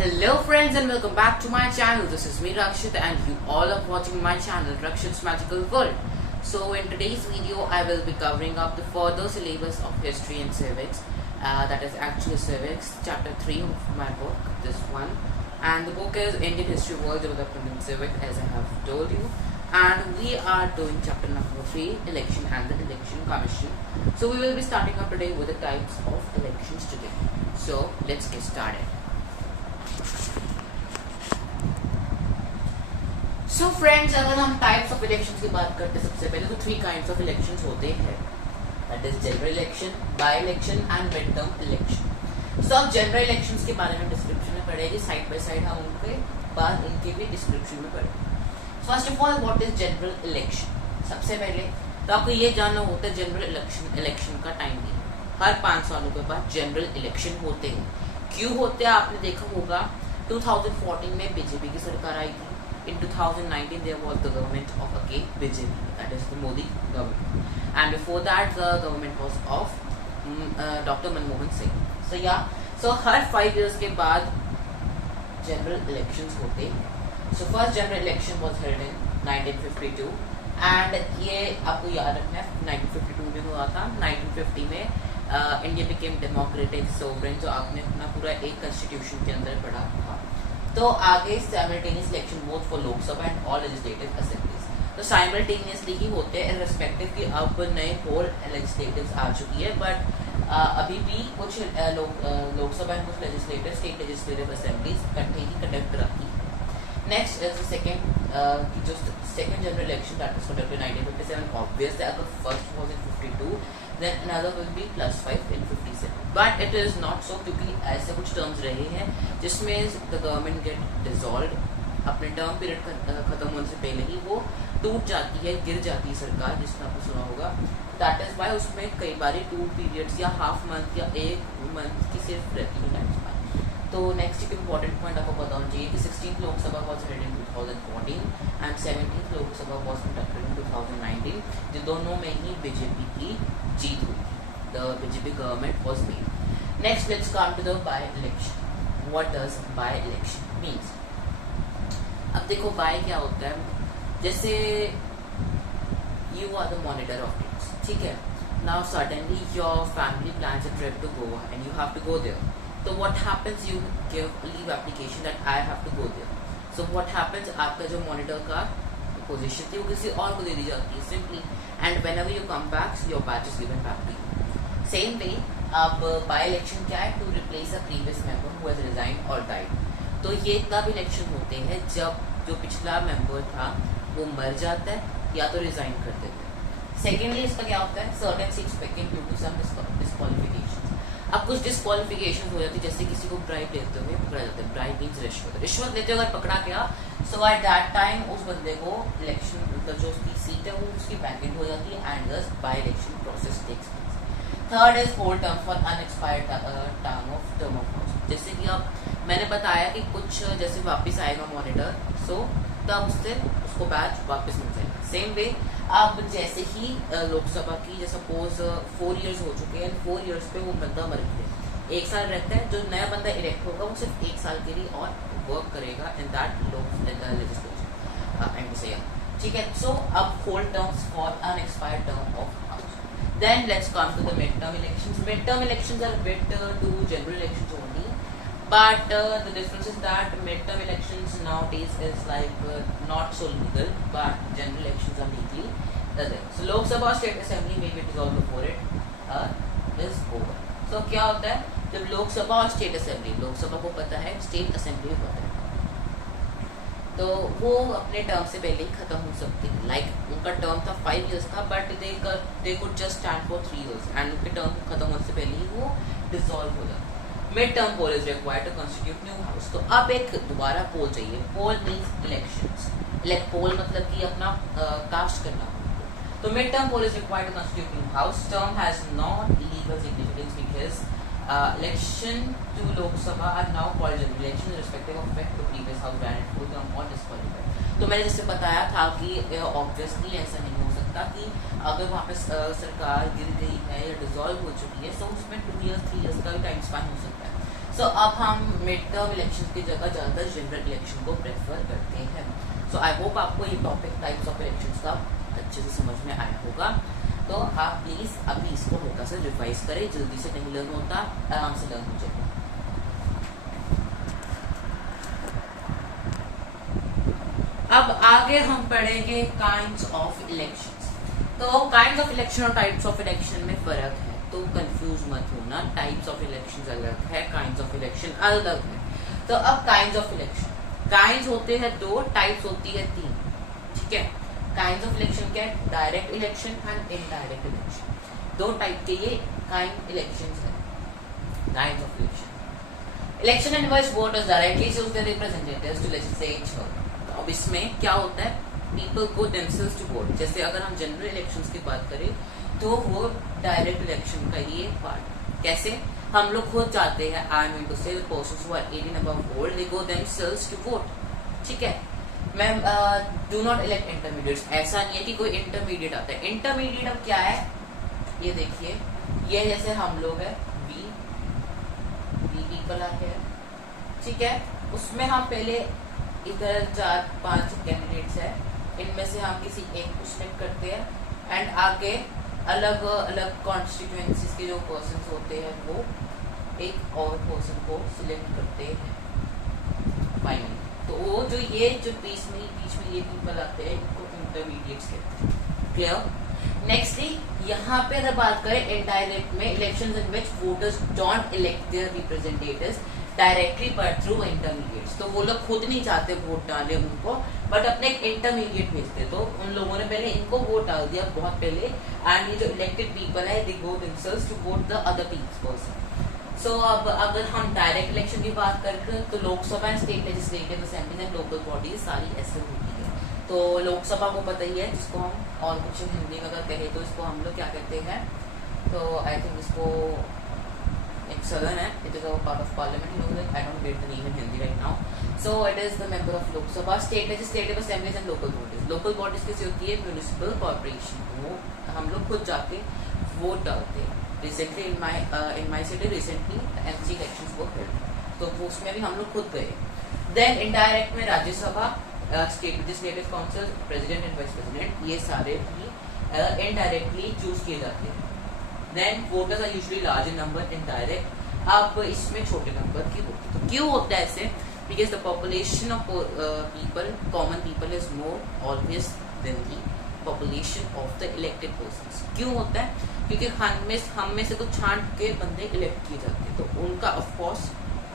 Hello friends and welcome back to my channel. This is me Rakshit and you all are watching my channel Rakshit's Magical World. So in today's video I will be covering up the further syllabus of history and civics. That is actually civics chapter 3 of my book, this one. And the book is Indian History, World Development and Civics, as I have told you. And we are doing chapter number 3, election and the election commission. So we will be starting up today with the types of elections today. So let's get started. So friends, अगर हम types of elections की बात करते हैं, सबसे पहले तो 3 kinds of elections होते हैं. That is general election, by election and mid term election. So अब जनरल इलेक्शंस के बारे में डिस्क्रिप्शन में पढ़ेगी, साइड बाय साइड हम उनके बाद इनके भी डिस्क्रिप्शन में पढ़ेंगे. First of all, what is general election? सबसे पहले तो आपको ये जानना होता है जनरल इलेक्शन का टाइमिंग. हर 5 सालों के बाद जनरल इलेक्शन होते हैं. क्यों होते हैं? आपने देखा होगा 2014 में बीजेपी की सरकार आई थी. In 2019 there was the government of again BJP, that is the Modi government, and before that the government was of Dr. Manmohan Singh. So so her 5 years के बाद general elections होते हैं. So first general election was held in 1952 and ये आपको याद रखना है 1952 में हुआ था. 1950 में इंडिया बिकेम डेमोक्रेटिक सोवरेन, जो आपने अपना पूरा एक कॉन्स्टिट्यूशन के अंदर पढ़ा था. तो आगे simultaneous election both for Lok Sabha and all legislative assemblies. तो साइमल्टेनियसली ही होते हैं, इररिस्पेक्टिव कि अब नए होल लेजिस्लेटिव्स आ चुकी है, बट अभी भी कुछ लोकसभा एंड कुछ लेजिस्लेटिव स्टेट लेजिस्लेटिव असेंबलीज इकट्ठे ही कंडक्ट कराती है. नेक्स्ट इज द सेकंड, जो second general election that was conducted in 1957. Obviously अगर first was in 52 then another will be +5 in 57, but it is not so, क्योंकि ऐसे कुछ टर्म्स रहे हैं जिसमें द गवर्नमेंट गेट डिसॉल्व्ड, अपने टर्म पीरियड खत्म होने से पहले ही वो टूट जाती है, गिर जाती है सरकार, जिसने आपने सुना होगा. दैट इज वाई उसमें कई बार 2 पीरियड्स या हाफ मंथ या 1 मंथ की सिर्फ रहती है टाइम स्पैन. तो नेक्स्ट एक इम्पॉर्टेंट पॉइंट आपको पता होना चाहिए कि 16th Lok Sabha was held in 2014 and 17th Lok Sabha was conducted in 2019. जो दोनों में ही बीजेपी की जीत हुई. The BJP government was made. Next let's come to the by election. What does by election means? अब देखो बाय क्या होता है. जैसे you are the monitor of things, ठीक है. Now suddenly your family plans a trip to Goa and you have to go there. So what happens? You give a leave application that I have to go there. So what happens? आपका जो monitor का position थी वो किसी और को दे दी जाती है simply, and whenever you come back, your badge is given back to you. Same way, अब by election क्या है? To replace a previous member who has resigned or died. तो ये तब इलेक्शन होते हैं जब जो पिछला मेंबर था वो मर जाता है या तो रिजाइन कर देता है. सेकेंडली इसका क्या होता है? Certain seats vacant due to some disqualification. अब कुछ डिस्क्वालिफिकेशन हो जाती है, जैसे किसी को ब्राइब लेते हुए पकड़ा जाता है. ब्राइब मीन्स रिश्वत लेते हुए अगर पकड़ा गया, सो एट दैट टाइम उस बंदे को इलेक्शन मतलब जो उसकी सीट है वो उसकी वैकेंट हो जाती है and this by election process takes place. Third is hold term for unexpired term of house. जैसे कि अब मैंने बताया कि कुछ जैसे वापस आएगा मॉनिटर, सो तब उससे उसको बैच वापस मिल जाएगा. सेम वे अब जैसे ही लोकसभा की जैसे सपोज 4 इयर्स हो चुके हैं, 4 इयर्स पे वो बंदा मर गया, 1 साल रहता है. जो नया बंदा इलेक्ट होगा वो सिर्फ 1 साल के लिए और वर्क करेगा इन दैट लेजिस्लेचर एंड से, ठीक है. सो अब hold terms for unexpired term of house. Then let's come to the mid term elections. Mid term elections are bit to general elections only, but the difference is that midterm elections nowadays is like not so legal, but general elections are legally there. So Lok Sabha State Assembly may be dissolved before it is over. So क्या होता है जब लोक सभा और state assembly, लोक सभा को पता है, स्टेट असेंबली को पता है, तो वो अपने टर्म से पहले ही खत्म हो सकती है. लाइक उनका टर्म था 5 years था, but they could just stand for 3 years and उनके टर्म खत्म होने से पहले ही वो डिसॉल्व हो जाता है. Mid term poll is required to constitute new house. तो अब एक दोबारा पोल चाहिए. Pole means elections. पोल मतलब कि अपना कास्ट करना. तो mid term poll is required to constitute new house. Term has not legal significance because election to Lok Sabha are now called general election respective of effect to previous house granted full term और disqualified. तो मैंने जैसे बताया था कि obviously ऐसा नहीं हो सकता कि अगर वहाँ पे सरकार गिर गई है या डिसॉल्व हो चुकी है, तो उसमें 2 years 3 years का भी टाइम स्पैन हो सकता है. सो अब हम मिड टर्म इलेक्शन की जगह ज़्यादातर जनरल इलेक्शन को प्रेफर करते हैं। सो आई होप आपको ये टॉपिक टाइप्स ऑफ इलेक्शंस का अच्छे से समझ में आया होगा। तो आप प्लीज़ अभी इसको हल्का सा रिवाइज करें, जल्दी से नहीं लर्न होता, आराम से लर्न हो जाएगा। अब आगे हम पढ़ेंगे काइंड्स ऑफ इलेक्शंस। तो काइंड्स ऑफ इलेक्शन और टाइप्स ऑफ इलेक्शन में फर्क है, तो कंफ्यूज मत होना। टाइप्स ऑफ इलेक्शंस अलग है, काइंड्स ऑफ इलेक्शन अलग है। तो अब काइंड्स ऑफ इलेक्शन, काइंड्स होते हैं दो, टाइप्स होती है तीन, ठीक है। काइंड्स ऑफ इलेक्शन क्या है? Direct election and indirect election, दो टाइप के ये काइंड इलेक्शंस है। Kinds of election, election in which voters directly choose their representatives to legislature. अब इसमें क्या होता है? People go themselves to vote. जैसे अगर हम जनरल इलेक्शंस की बात करें तो वो डायरेक्ट इलेक्शन का ही एक पार्ट। कैसे? हम लोग खुद जाते हैं, I mean to say the persons who are 18 above old, they go themselves to vote, ठीक है। मैं डू नॉट इलेक्ट इंटरमीडिएट्स, ऐसा नहीं है कि कोई इंटरमीडिएट आता है। इंटरमीडिएट अब क्या है? ये देखिए, ये जैसे हम लोग है, बी पीपल आते हैं, ठीक है। उसमें हम पहले इधर 4-5 कैंडिडेट्स है, इनमें से हम किसी एक को सिलेक्ट करते हैं एंड आगे अलग अलग कॉन्स्टिट्यूएंसीज के जो पर्सन होते हैं वो एक और पर्सन को सिलेक्ट करते हैं फाइनली। तो वो जो बीच में ये पीपल आते हैं इनको इंटरमीडिएट्स कहते हैं। क्लियर? नेक्स्टली यहाँ पे अगर बात करें इनडायरेक्ट में, elections in which voters don't elect their representatives directly but through intermediates. तो वो लोग खुद नहीं चाहते वोट डाले उनको, बट अपने एक इंटरमीडिएट भेजते। तो उन लोगों ने पहले इनको वोट डाल दिया बहुत पहले, एंड ये जो इलेक्टेड पीपल है they go themselves to vote the other people's person. So अब अगर हम डायरेक्ट इलेक्शन की बात करें तो Lok Sabha and state legislative assemblies and local bodies सारी ऐसे होती है। तो लोकसभा को पता ही है, जिसको हम और कुछ हिंदी में अगर कहें तो इसको हम लोग क्या कहते हैं? तो आई थिंक इसको एक सदन है, it is a part of parliament. I don't get the name in Hindi right now. So it is the member of Lok Sabha, state legislative assemblies and local bodies. Local bodies कैसी होती है? म्यूनिसिपल कॉर्पोरेशन, वो हम लोग खुद जाके वोट डालते हैं। Recently in my city recently MC elections को हेल्ड, तो उसमें भी हम लोग खुद गए। देन इनडायरेक्ट में Rajya Sabha, state legislative council, president and vice president, ये सारे भी इनडायरेक्टली चूज किए जाते हैं। Then voters are usually large in number indirect, अब इसमें छोटे नंबर की होती है। तो क्यों होता है ऐसे? Because the population of people, common people is more always than the population of the elected persons. क्यों होता है? क्योंकि हम में से कुछ छांट के बंदे इलेक्ट किए जाते हैं, तो उनका ऑफकोर्स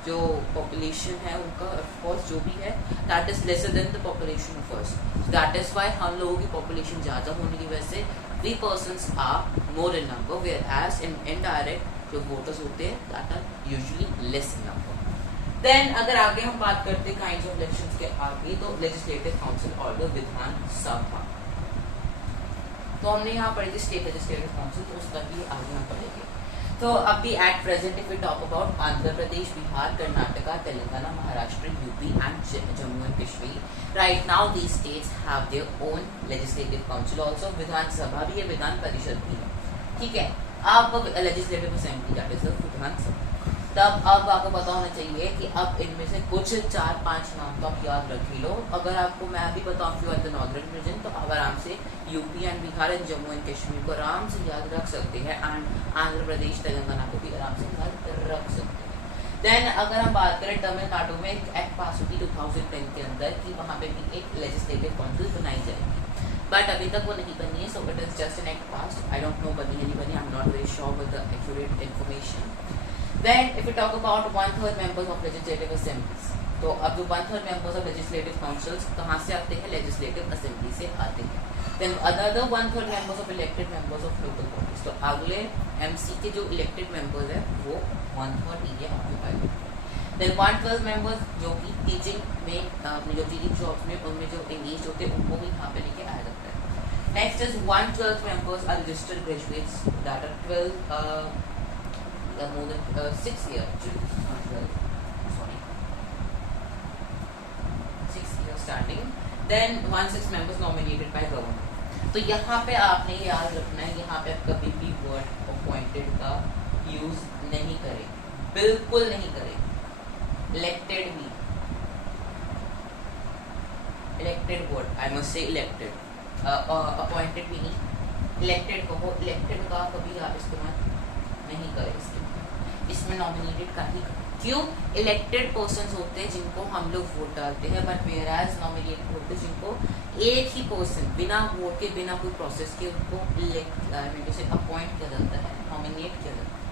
जो पॉपुलेशन है उनका ऑफकोर्स जो भी है that is lesser than the population of us. That is why हम लोगों की पॉपुलेशन ज़्यादा होने की वजह से we persons are more in number, whereas in indirect जो वोटर्स होते हैं that are usually less in number. Then अगर आगे हम बात करते हैं काइंड्स ऑफ इलेक्शंस के आगे, तो लेजिस्लेटिव काउंसिल और विधानसभा। तो हमने यहाँ पढ़ी थी स्टेट लेजिस्लेटिव काउंसिल, तो उसका भी आगे हम पढ़ेंगे। तो अभी at present if we talk about Andhra Pradesh, Bihar, Karnataka, Telangana, Maharashtra, UP and Jammu and Kashmir, right now these states have their own legislative council also. Vidhan Sabha भी है, विधान परिषद भी है, ठीक है। अब legislative assembly that is Vidhan Sabha. तब अब आपको पता होना चाहिए कि अब इनमें से कुछ 4-5 नाम तो आप याद रख ही लो। अगर आपको मैं भी बताऊँ फ्यू द नॉर्दर्न रीजन, तो आप आराम से UP and Bihar and Jammu and Kashmir को आराम से याद रख सकते हैं, एंड आंध्र प्रदेश, तेलंगाना को भी आराम से याद रख सकते हैं। देन अगर हम बात करें तमिलनाडु में एक एक्ट पास हुई 2010 के अंदर कि वहाँ पे भी एक लेजिस्लेटिव काउंसिल बनाई जाएगी, बट अभी तक वो नहीं बनी है। So it is just an act pass, I don't know बनी है नहीं बनी, I am not very sure with the accurate information. Then if we talk about 1/3 members of legislative assemblies, तो अब जो 1/3 members of legislative councils कहाँ से आते हैं? legislative assembly से आते हैं। Then another 1/3 members of elected members of local bodies, तो अगले MC के जो elected members है वो 1/3 एरिया ऑक्यूपाई करते हैं। Then 1/12 members जो कि टीचिंग में अपने जो टीचिंग जॉब्स में उनमें जो engaged होते हैं उनको भी यहाँ पे लेके आया जाता है। Next is 1/12 members are registered graduates that are 12 more than 6 years, sorry, 6 years starting. Then 1/6 members nominated by government। तो यहाँ पे आपने याद रखना है, यहाँ पे आप कभी भी वर्ड अपॉइंटेड का यूज नहीं करें, बिल्कुल नहीं करें। इलेक्टेड भी, elected word I must say elected, appointed भी नहीं, इलेक्टेड कहो, इलेक्टेड का कभी आप इस्तेमाल नहीं करें इसमें नॉमिनेटेड का ही। क्यों? इलेक्टेड पर्संस होते हैं जिनको हम लोग वोट डालते हैं, बट वेयरएज नॉमिनेटेड होते हैं जिनको एक ही पर्सन बिना वोट के, बिना कोई प्रोसेस के उनको अपॉइंट किया जाता है, नॉमिनेट किया जाता है।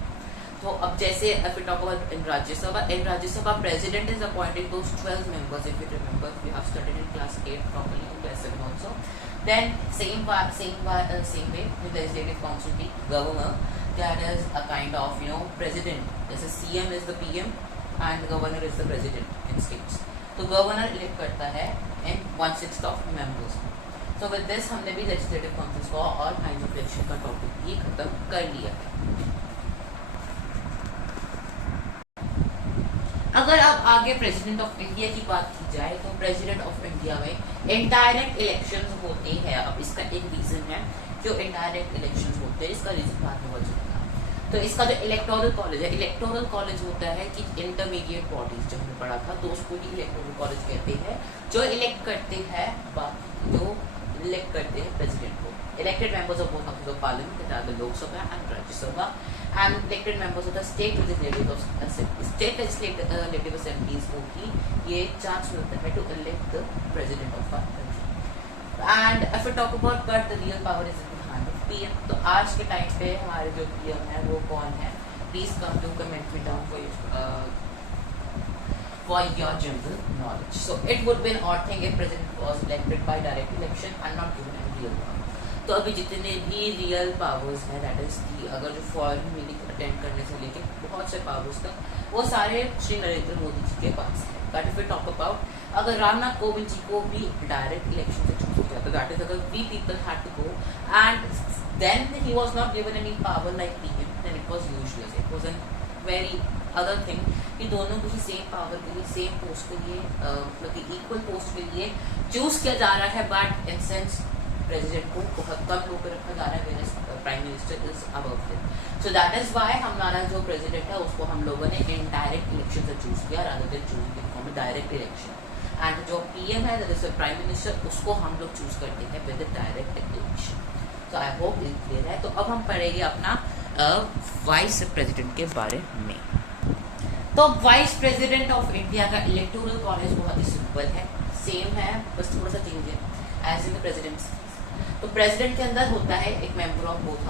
तो अब जैसे if we talk about in Rajya Sabha president is appointing those 12 members, if you remember we have studied in class 8 properly, in class 7 also. Then same way with legislative council be governor, that is a kind of president, जैसे CM is the PM and governor is the president in states. तो governor elect करता है in 1/6 of members. So with this हमने भी legislative councils को और kinds of election का topic भी खत्म कर लिया है। अगर अब आगे प्रेसिडेंट ऑफ इंडिया की बात की जाए तो प्रेसिडेंट ऑफ इंडिया में इनडायरेक्ट इलेक्शंस होते हैं। अब इसका एक रीजन है जो इनडायरेक्ट इलेक्शंस होते हैं, इसका रीजन बाद में हो जाएगा। तो इसका जो इलेक्टोरल कॉलेज है, इलेक्टोरल कॉलेज होता है कि इंटरमीडिएट बॉडीज जो हमने पढ़ा था तो उसको भी इलेक्टोरल कॉलेज कहते हैं, जो इलेक्ट करते हैं प्रेसिडेंट को। Elected members of both houses of parliament, that are the Lok Sabha and Rajya Sabha, and elected members of the state legislative assemblies को भी ये चांस मिलता है to elect the president of our country. And if we talk about but the real power is in the hand of PM, तो आज के time पे हमारे जो PM है वो कौन है? Please come to comment me down for your general knowledge. So it would be an odd thing if president was elected by direct election and not given a real power. तो अभी जितने भी real powers हैं, that is की अगर जो foreign meeting attend करने से लेकर बहुत से पावर्स तक, वो सारे श्री नरेंद्र मोदी जी के पास है। But if we talk about अगर रामनाथ कोविंद जी को भी डायरेक्ट इलेक्शन से चूज किया, तो दैट इज अगर we people had to go and then he was not given any power like PM, then it was useless, it was an very other thing कि दोनों को ही सेम पावर के लिए, same post के लिए, मतलब कि इक्वल पोस्ट के लिए चूज किया जा रहा है। बट इन सेंस प्रेसिडेंट को बहुत कम लोग रखा जा रहा है, whereas prime minister is above them. So that is why हमारा जो प्रेसिडेंट है उसको हम लोगों ने इनडायरेक्ट इलेक्शन से चूज किया rather than choosing in form direct election. And जो पीएम है, दैट इज प्राइम मिनिस्टर, उसको हम लोग चूज करते हैं with direct election. So I hope ये क्लियर है। तो अब हम पढ़ेंगे अपना वाइस प्रेसिडेंट के बारे में। तो वाइस प्रेसिडेंट ऑफ इंडिया का इलेक्टोरल कॉलेज बहुत ही सिंपल है, सेम है, बस थोड़ा सा चेंज है एज इन द प्रेसिडेंट। तो प्रेसिडेंट के अंदर होता है एक मेंबर ऑफ बोथ